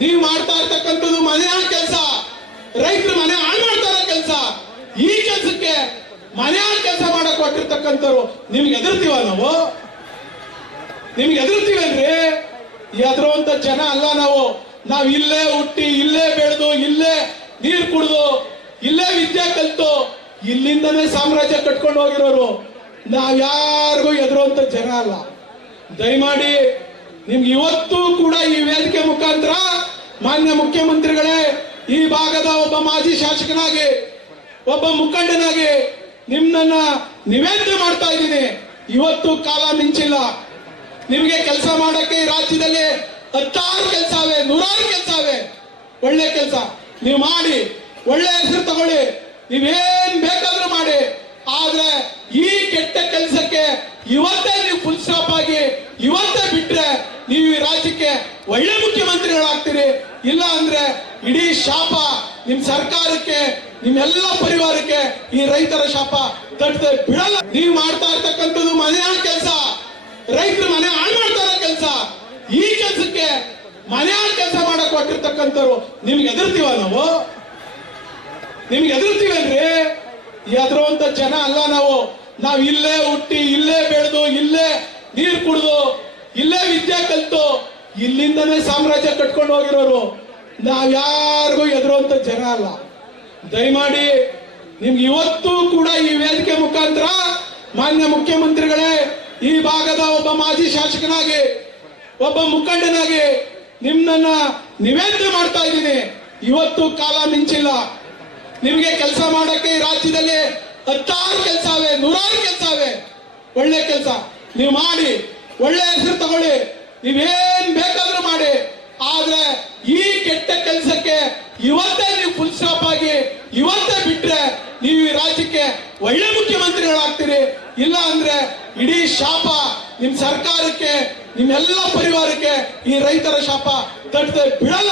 ನೀವು ಮಾಡ್ತಾ ಇರ್ತಕ್ಕಂಥದ್ದು ಮನೆ ಕೆಲಸ, ರೈತರು ಮನೆ ಹಾಳು ಮಾಡ್ತಾ ಇರೋ ಕೆಲಸ. ಈ ಕೆಲಸಕ್ಕೆ ಮನೆ ಕೆಲಸ ಮಾಡಕ್ ಕೊಟ್ಟಿರ್ತಕ್ಕಂಥವ್ರು ನಿಮ್ಗೆ ಎದುರ್ತೀವ ನಾವು? ನಿಮ್ಗೆ ಎದುರ್ತೀವಲ್ರಿ? ಎದುರುವಂತ ಜನ ಅಲ್ಲ ನಾವು. ನಾವ್ ಇಲ್ಲೇ ಹುಟ್ಟಿ, ಇಲ್ಲೇ ಬೆಳೆದು, ಇಲ್ಲೇ ನೀರು ಕುಡಿದು, ಇಲ್ಲೇ ವಿದ್ಯೆ ಕಲ್ತು, ಇಲ್ಲಿಂದನೇ ಸಾಮ್ರಾಜ್ಯ ಕಟ್ಕೊಂಡು ಹೋಗಿರೋರು. ನಾವ್ ಯಾರಿಗೂ ಎದುರುವಂತ ಜನ ಅಲ್ಲ. ದಯಮಾಡಿ ನಿಮ್ಗೆ ಇವತ್ತು ಕೂಡ ಈ ವೇದಿಕೆ ಮುಖಾಂತರ ಮಾನ್ಯ ಮುಖ್ಯಮಂತ್ರಿಗಳೇ, ಈ ಭಾಗದ ಒಬ್ಬ ಮಾಜಿ ಶಾಸಕನಾಗಿ, ಒಬ್ಬ ಮುಖಂಡನಾಗಿ ನಿಮ್ಮನ್ನ ನಿವೇದನೆ ಮಾಡ್ತಾ ಇದ್ದೀನಿ. ಇವತ್ತು ಕಾಲ ಮಿಂಚಿಲ್ಲ. ನಿಮಗೆ ಕೆಲಸ ಮಾಡಕ್ಕೆ ರಾಜ್ಯದಲ್ಲಿ 10 ಕೆಲಸ ಅವೆ, 100 ಕೆಲಸ ಅವೆ. ಒಳ್ಳೆ ಕೆಲಸ ನೀವು ಮಾಡಿ, ಒಳ್ಳೆ ಹೆಸರು ತಗೊಳ್ಳಿ, ನೀವೇನ್ ಬೇಕಾದ್ರೂ ಮಾಡಿ. ಆದ್ರೆ ಈ ಕೆಟ್ಟ ಕೆಲಸಕ್ಕೆ ಇವತ್ತೇ ನೀವು ಫುಲ್ ಸ್ಟಾಪ್ ಆಗಿ ಇವತ್ತೇ ಬಿಟ್ರೆ ನೀವು ಈ ರಾಜ್ಯಕ್ಕೆ ಒಳ್ಳೆ ಮುಖ್ಯಮಂತ್ರಿಗಳಾಗ್ತೀರಿ. ಇಲ್ಲ ಅಂದ್ರೆ ಇಡೀ ಶಾಪ ನಿಮ್ ಸರ್ಕಾರಕ್ಕೆ, ನಿಮ್ಮೆಲ್ಲ ಪರಿವಾರಕ್ಕೆ ಈ ರೈತರ ಶಾಪ ತಟ್ಟದೆ ಬಿಡಲ್ಲ. ನೀವು ಮಾಡ್ತಾ ಇರ್ತಕ್ಕಂಥದ್ದು ಮನೆ ಕೆಲಸ, ರೈತರು ಮನೆ ಹಾಳು ಮಾಡ್ತಾ ಇರೋ ಕೆಲಸ. ಈ ಕೆಲಸಕ್ಕೆ ಮನೆ ಕೆಲಸ ಮಾಡಕ್ ಕೊಟ್ಟಿರ್ತಕ್ಕಂಥವ್ರು ನಿಮ್ಗೆ ಎದುರ್ತೀವ ನಾವು? ನಿಮ್ಗೆ ಎದುರ್ತೀವಲ್ರಿ? ಎದುರುವಂತ ಜನ ಅಲ್ಲ ನಾವು. ನಾವ್ ಇಲ್ಲೇ ಹುಟ್ಟಿ, ಇಲ್ಲೇ ಬೆಳೆದು, ಇಲ್ಲೇ ನೀರು ಕುಡಿದು, ಇಲ್ಲೇ ವಿದ್ಯೆ ಕಲ್ತು, ಇಲ್ಲಿಂದನೇ ಸಾಮ್ರಾಜ್ಯ ಕಟ್ಕೊಂಡು ಹೋಗಿರೋರು. ನಾವ್ ಯಾರಿಗೂ ಎದುರುವಂತ ಜನ ಅಲ್ಲ. ದಯಮಾಡಿ ನಿಮ್ಗೆ ಇವತ್ತು ಕೂಡ ಈ ವೇದಿಕೆ ಮುಖಾಂತರ ಮಾನ್ಯ ಮುಖ್ಯಮಂತ್ರಿಗಳೇ, ಈ ಭಾಗದ ಒಬ್ಬ ಮಾಜಿ ಶಾಸಕನಾಗಿ, ಒಬ್ಬ ಮುಖಂಡನಾಗಿ ನಿಮ್ಮನ್ನ ನಿವೇದನೆ ಮಾಡ್ತಾ ಇದ್ದೀನಿ. ಇವತ್ತು ಕಾಲ ಮಿಂಚಿಲ್ಲ. ನಿಮಗೆ ಕೆಲಸ ಮಾಡಕ್ಕೆ ಈ ರಾಜ್ಯದಲ್ಲಿ 10 ಕೆಲಸ ಅವೆ, 100 ಕೆಲಸ ಅವೆ. ಒಳ್ಳೆ ಕೆಲಸ ನೀವು ಮಾಡಿ, ಒಳ್ಳೆ ಹೆಸರು ತಗೊಳ್ಳಿ, ನೀವೇನ್ ಬೇಕಾದ್ರೂ ಮಾಡಿ. ಆದ್ರೆ ಈ ಕೆಟ್ಟ ಕೆಲಸಕ್ಕೆ ಇವತ್ತೇ ನೀವು ಫುಲ್ ಸ್ಟಾಪ್ ಆಗಿ ಇವತ್ತೇ ಬಿಟ್ರೆ ನೀವು ಈ ರಾಜ್ಯಕ್ಕೆ ಒಳ್ಳೆ ಮುಖ್ಯಮಂತ್ರಿಗಳಾಗ್ತೀರಿ. ಇಲ್ಲ ಅಂದ್ರೆ ಇಡೀ ಶಾಪ ನಿಮ್ ಸರ್ಕಾರಕ್ಕೆ, ನಿಮ್ಮೆಲ್ಲ ಪರಿವಾರಕ್ಕೆ ಈ ರೈತರ ಶಾಪ ತಟ್ಟದೆ ಬಿಡಲ್ಲ.